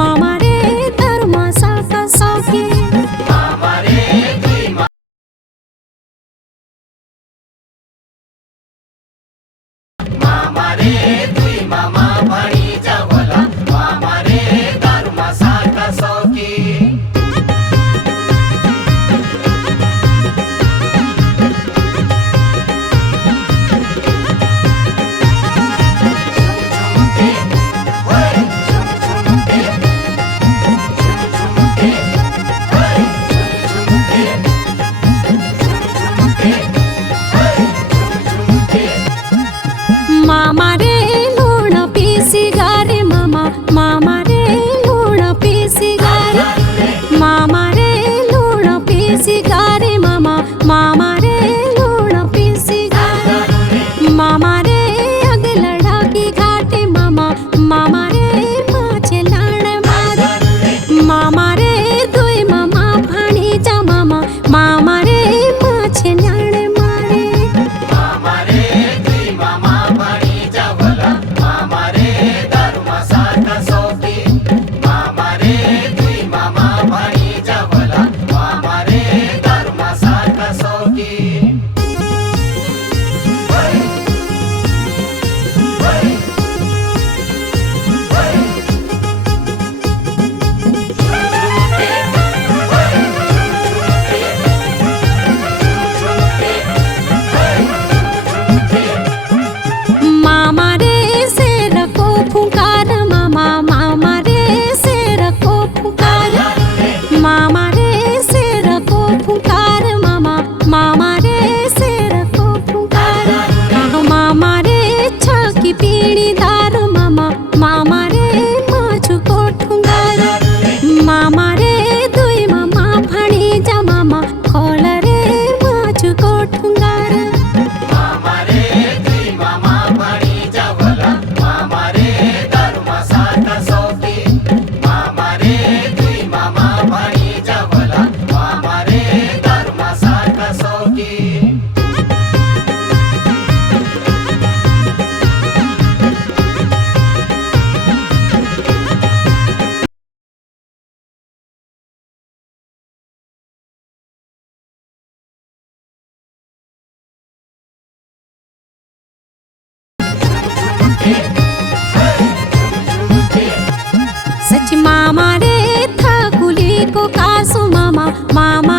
मामा रे धर्मा साका सौके मामा रे दुई मामा रे दुई मामा भणीजा होला मामा रे धर्मा साका सौकी मामा रे लूण पीसी गारे मामा मामा रे लूण पीसी गारे मामा रे लूण पीसी गारे मामा मामा रे लूण पीसी गारे मामा रे अगलड़ा की घाटे मामा मामा रे माछे लाण मारे मामा रे दुई मामा भाणीजा मामा मामा रे माछे लाण मारे मामा रे दुई मामा भणीजा होला मामा रे धर्मा साका सौकी मामा रे दुई मामा भणीजा होला मामा रे धर्मा साका सौकी मामा रे शेर को फुकार मामा मामा रे शेर को फुकार मामा रे शेर को फुकार मामा मामा रे शेर को फुकार मामा रे छकी पीड़ी दार मामा मामा रे माछु को ठुंगार मामा रे दुई मामा भाणीजा मामा खोल रे माछु को ठुंगार मामा रे दुई मामा भणीजा होला मामा रे धर्मा साका सौकी मामा रे दुई मामा भणीजा होला मामा रे धर्मा साका सौकी सच मामा रे था कुली को कासु मामा मामा